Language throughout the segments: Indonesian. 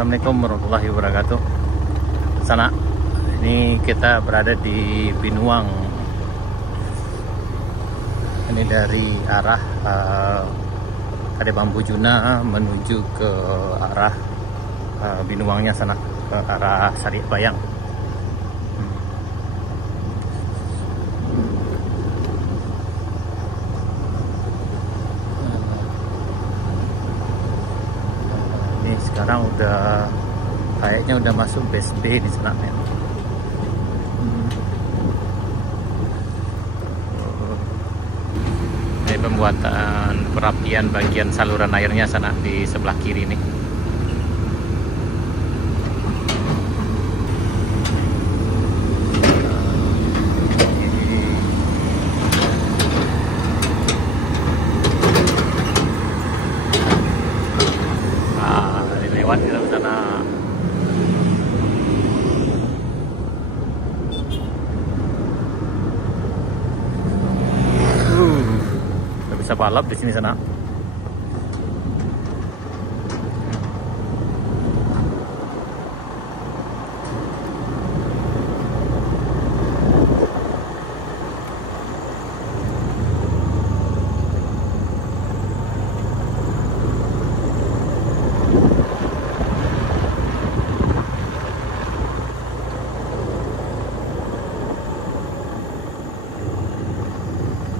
Assalamualaikum warahmatullahi wabarakatuh. Sana, ini kita berada di Binuang. Ini dari arah Kade Bambu Juna menuju ke arah Binuangnya sana, ke arah Sari Bayang. Sekarang udah kayaknya udah masuk base B di sana men. Ini pembuatan perapian bagian saluran airnya sana di sebelah kiri nih. Kita ke sana. Udah bisa balap di sini sana.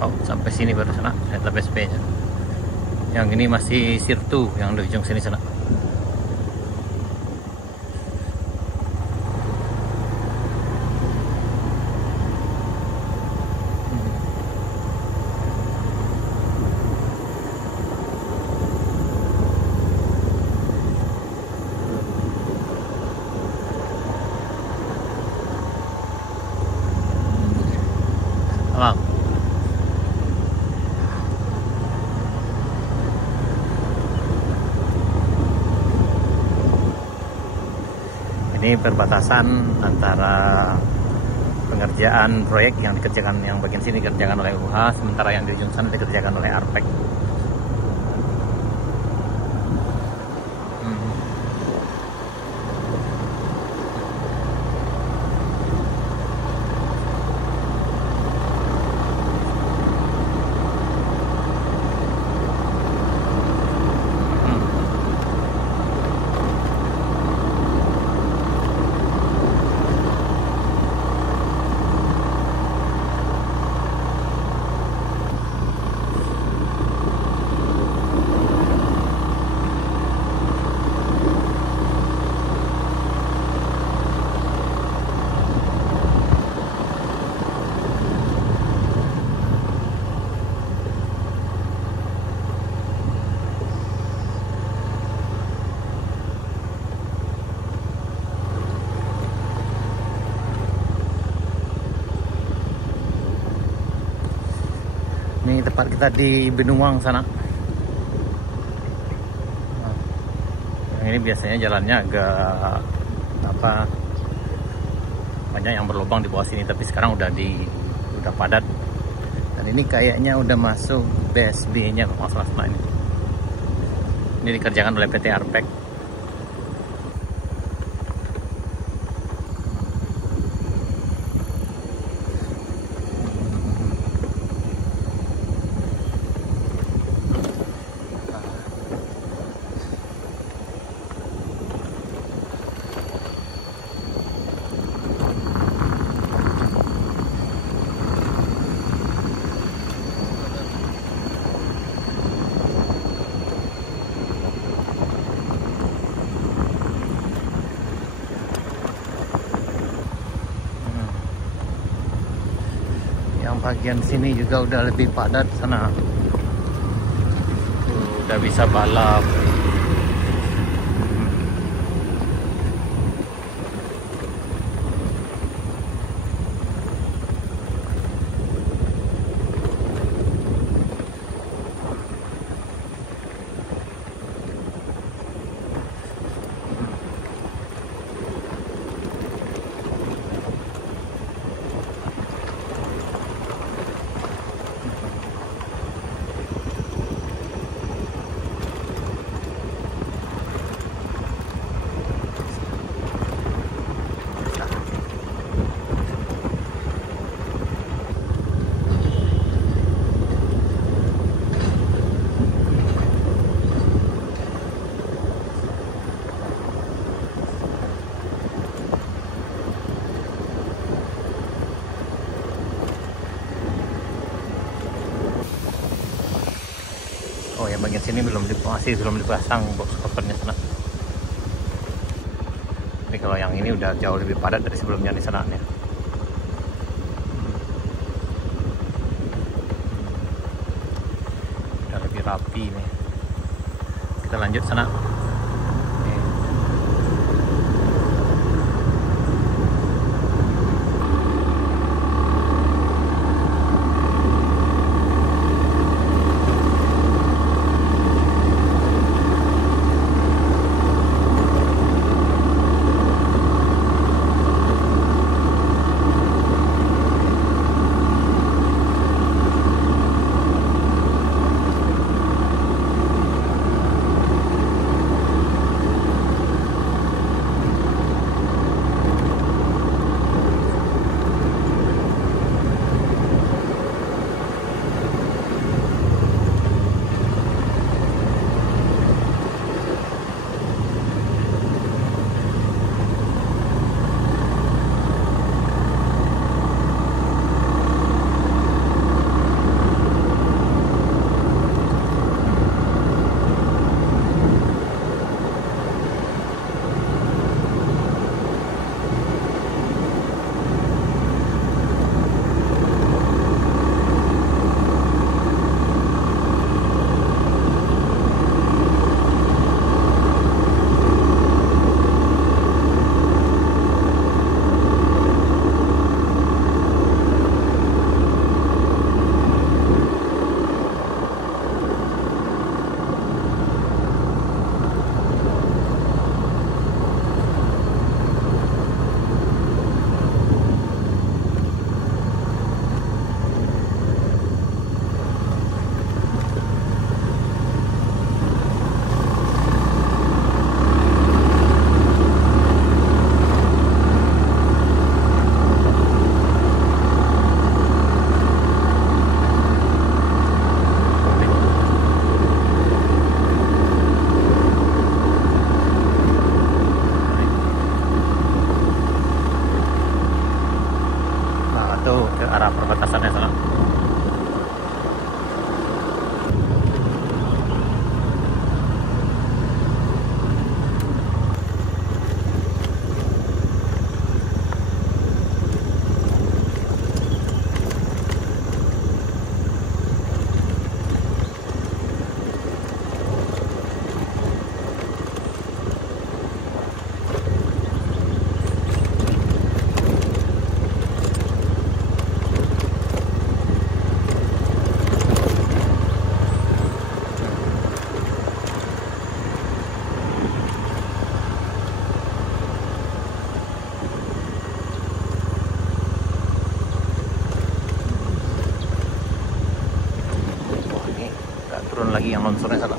Oh, sampai sini baru sana, kereta BSP nya. Yang ini masih Sirtu, yang di ujung sini sana. Wow. Ini perbatasan antara pengerjaan proyek yang dikerjakan, yang bagian sini dikerjakan oleh UH, sementara yang di ujung sana dikerjakan oleh Arpek. Ini tempat kita di Binuang sana. Yang ini biasanya jalannya agak banyak yang berlubang di bawah sini, tapi sekarang udah padat. Dan ini kayaknya udah masuk BSB-nya masalah ini. Ini dikerjakan oleh PT Arpek. Yang bagian sini juga udah lebih padat sana. Udah bisa balap. bagian sini masih belum dipasang box covernya sana. Tapi kalau yang ini udah jauh lebih padat dari sebelumnya di sana nih. Udah lebih rapi nih. Kita lanjut sana. Ke arah perbatasannya sana. Turun lagi yang longsornya sana.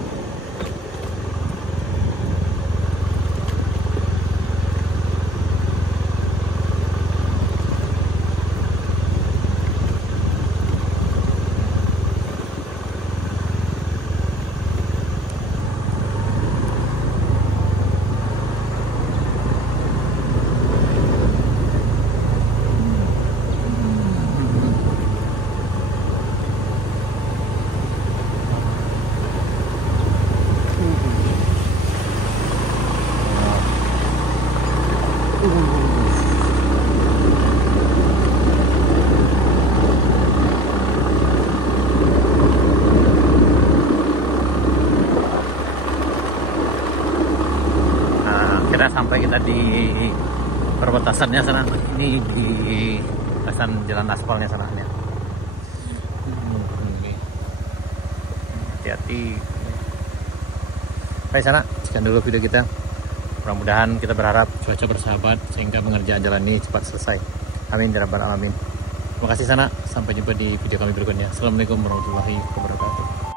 Sampai kita di perbatasannya sana, ini di batasan jalan aspalnya sana. Hati-hati. Baik sana, sekian dulu video kita. Mudah-mudahan kita berharap cuaca bersahabat sehingga pengerjaan jalan ini cepat selesai. Amin ya rabbal alamin. Terima kasih sana, sampai jumpa di video kami berikutnya. Assalamualaikum warahmatullahi wabarakatuh.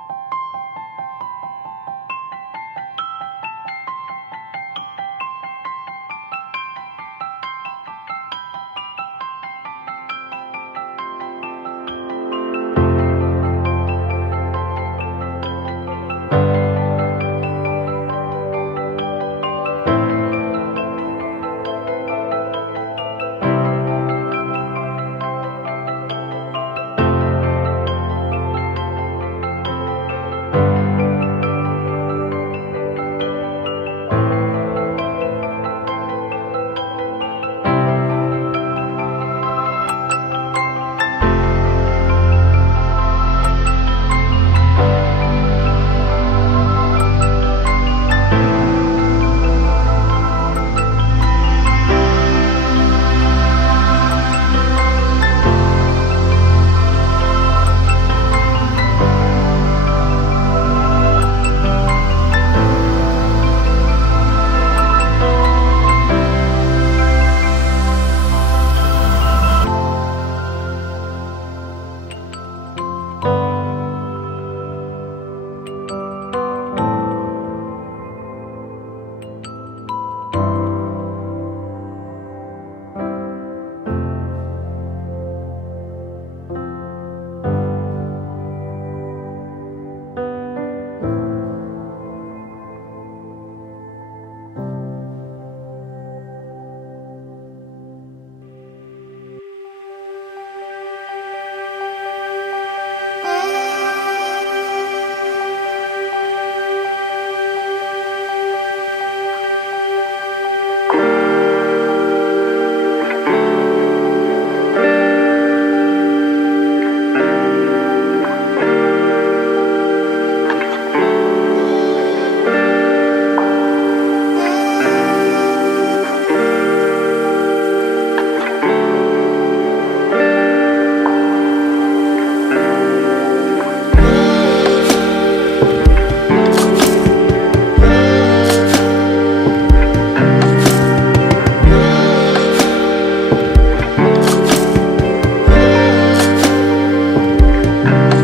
Bye.